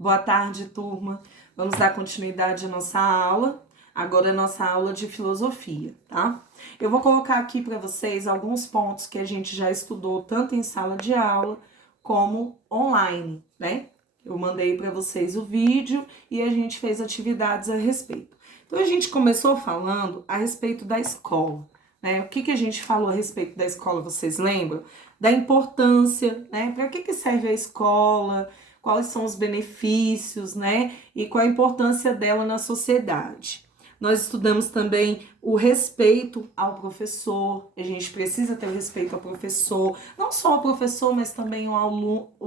Boa tarde, turma. Vamos dar continuidade à nossa aula. Agora é a nossa aula de filosofia, tá? Eu vou colocar aqui para vocês alguns pontos que a gente já estudou tanto em sala de aula como online, né? Eu mandei para vocês o vídeo e a gente fez atividades a respeito. Então a gente começou falando a respeito da escola, né? O que a gente falou a respeito da escola, vocês lembram? Da importância, né? Para que serve a escola? Quais são os benefícios, né? E qual a importância dela na sociedade. Nós estudamos também o respeito ao professor. A gente precisa ter o respeito ao professor, não só ao professor, mas também o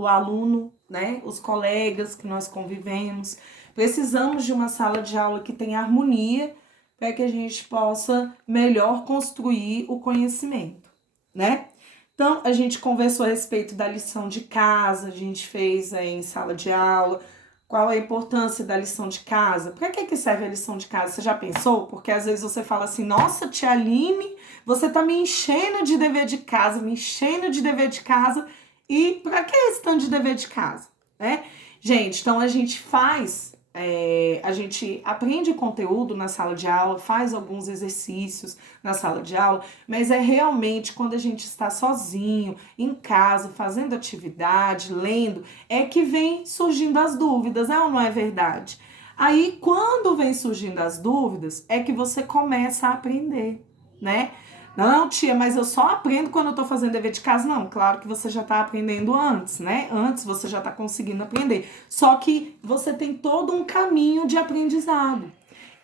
aluno, né? Os colegas que nós convivemos. Precisamos de uma sala de aula que tenha harmonia para que a gente possa melhor construir o conhecimento, né? Então, a gente conversou a respeito da lição de casa, a gente fez aí em sala de aula, qual a importância da lição de casa. Para que serve a lição de casa? Você já pensou? Porque às vezes você fala assim, nossa, tia Aline, você tá me enchendo de dever de casa, e para que esse tanto de dever de casa, né? Gente, então a gente a gente aprende conteúdo na sala de aula, faz alguns exercícios na sala de aula, mas é realmente quando a gente está sozinho, em casa, fazendo atividade, lendo, é que vem surgindo as dúvidas, é ou não é verdade? Aí, quando vem surgindo as dúvidas, é que você começa a aprender, né? Não, tia, mas eu só aprendo quando eu tô fazendo dever de casa. Não, claro que você já tá aprendendo antes, né? Antes você já tá conseguindo aprender. Só que você tem todo um caminho de aprendizado.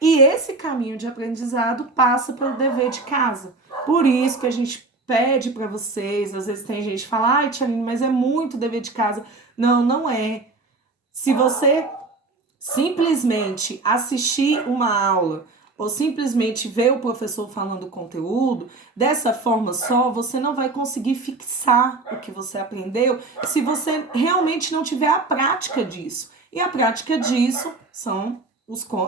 E esse caminho de aprendizado passa pelo dever de casa. Por isso que a gente pede para vocês, às vezes tem gente que fala, ai, tia Aline, mas é muito dever de casa. Não, não é. Se você simplesmente assistir uma aula ou simplesmente ver o professor falando o conteúdo, dessa forma só, você não vai conseguir fixar o que você aprendeu se você realmente não tiver a prática disso. E a prática disso são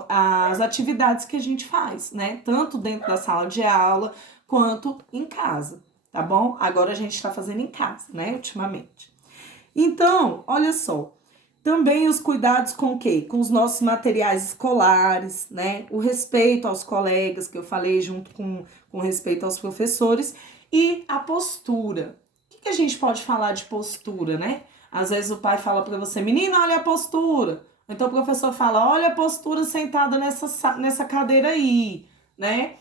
as atividades que a gente faz, né? Tanto dentro da sala de aula quanto em casa, tá bom? Agora a gente está fazendo em casa, né? Ultimamente. Então, olha só. Também os cuidados com o quê? Com os nossos materiais escolares, né? O respeito aos colegas, que eu falei, junto com respeito aos professores, e a postura. O que a gente pode falar de postura, né? Às vezes o pai fala para você, menina, olha a postura. Então o professor fala, olha a postura sentada nessa cadeira aí, né?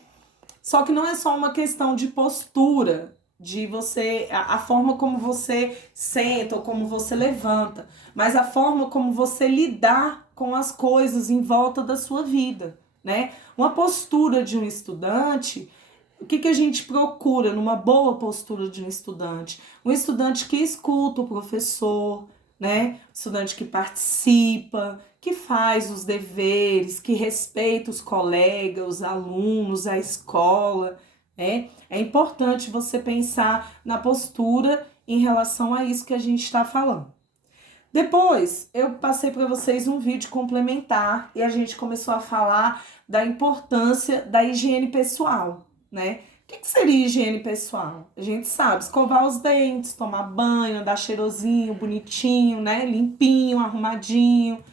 Só que não é só uma questão de postura, de você, a forma como você senta ou como você levanta, mas a forma como você lidar com as coisas em volta da sua vida, né? Uma postura de um estudante, o que a gente procura numa boa postura de um estudante? Um estudante que escuta o professor, né? Um estudante que participa, que faz os deveres, que respeita os colegas, os alunos, a escola, né? É importante você pensar na postura em relação a isso que a gente está falando. Depois, eu passei para vocês um vídeo complementar e a gente começou a falar da importância da higiene pessoal, né? O que seria higiene pessoal? A gente sabe, escovar os dentes, tomar banho, andar cheirosinho, bonitinho, né? Limpinho, arrumadinho.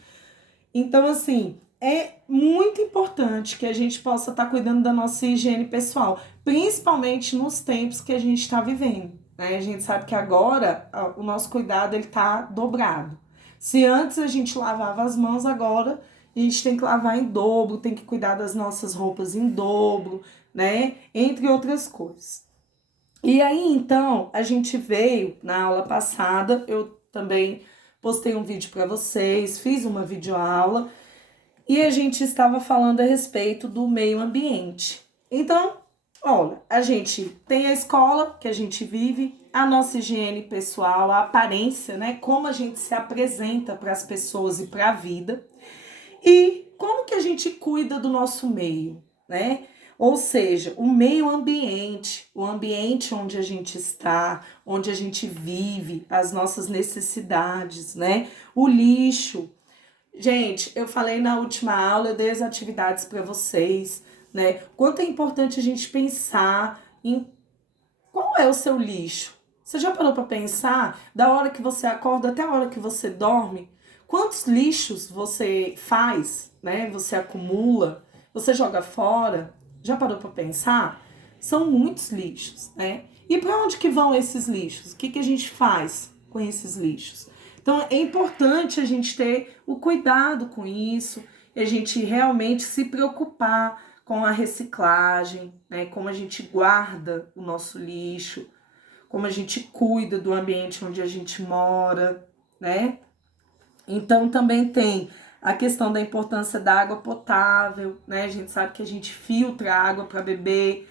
Então, assim, é muito importante que a gente possa estar cuidando da nossa higiene pessoal, principalmente nos tempos que a gente está vivendo, né? A gente sabe que agora o nosso cuidado ele está dobrado. Se antes a gente lavava as mãos, agora a gente tem que lavar em dobro, tem que cuidar das nossas roupas em dobro, né? Entre outras coisas. E aí, então, a gente veio na aula passada, eu também postei um vídeo para vocês, fiz uma videoaula e a gente estava falando a respeito do meio ambiente. Então, olha, a gente tem a escola que a gente vive, a nossa higiene pessoal, a aparência, né? Como a gente se apresenta para as pessoas e para a vida. E como que a gente cuida do nosso meio, né? Ou seja, o meio ambiente, o ambiente onde a gente está, onde a gente vive, as nossas necessidades, né? O lixo. Gente, eu falei na última aula, eu dei as atividades para vocês, né? Quanto é importante a gente pensar em qual é o seu lixo. Você já parou para pensar da hora que você acorda até a hora que você dorme? Quantos lixos você faz, né? Você acumula, você joga fora? Já parou para pensar? São muitos lixos, né? E para onde que vão esses lixos? O que que a gente faz com esses lixos? Então é importante a gente ter o cuidado com isso, e a gente realmente se preocupar com a reciclagem, né? Como a gente guarda o nosso lixo, como a gente cuida do ambiente onde a gente mora, né? Então também tem a questão da importância da água potável, né? A gente sabe que a gente filtra a água para beber.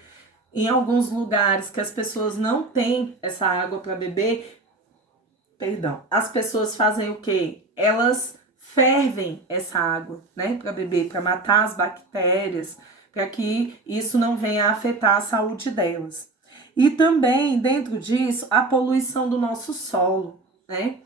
Em alguns lugares que as pessoas não têm essa água para beber, perdão, as pessoas fazem o quê? Elas fervem essa água, né, para beber, para matar as bactérias, para que isso não venha a afetar a saúde delas. E também, dentro disso, a poluição do nosso solo, né?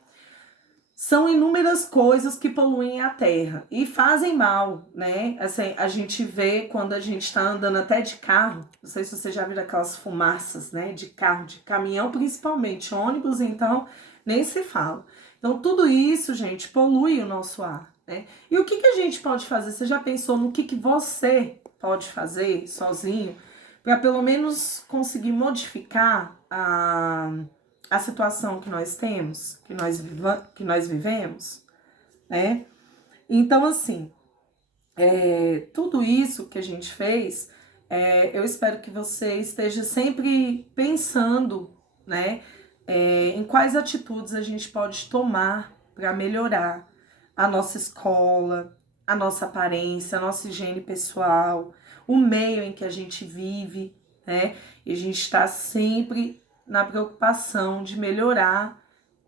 São inúmeras coisas que poluem a terra e fazem mal, né? Assim, a gente vê quando a gente está andando até de carro, não sei se você já viu aquelas fumaças, né? De carro, de caminhão, principalmente ônibus, então nem se fala. Então, tudo isso, gente, polui o nosso ar, né? E o que que a gente pode fazer? Você já pensou no que você pode fazer sozinho para pelo menos conseguir modificar a situação que nós temos, que nós vivemos, né? Então, assim, tudo isso que a gente fez, eu espero que você esteja sempre pensando, né, em quais atitudes a gente pode tomar para melhorar a nossa escola, a nossa aparência, a nossa higiene pessoal, o meio em que a gente vive, né? E a gente está sempre na preocupação de melhorar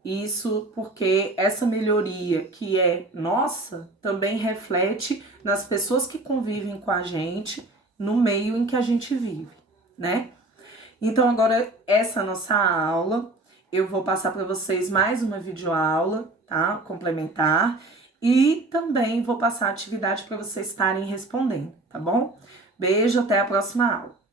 isso, porque essa melhoria que é nossa também reflete nas pessoas que convivem com a gente, no meio em que a gente vive, né? Então agora essa nossa aula, eu vou passar para vocês mais uma videoaula, tá? Complementar, e também vou passar a atividade para vocês estarem respondendo, tá bom? Beijo, até a próxima aula.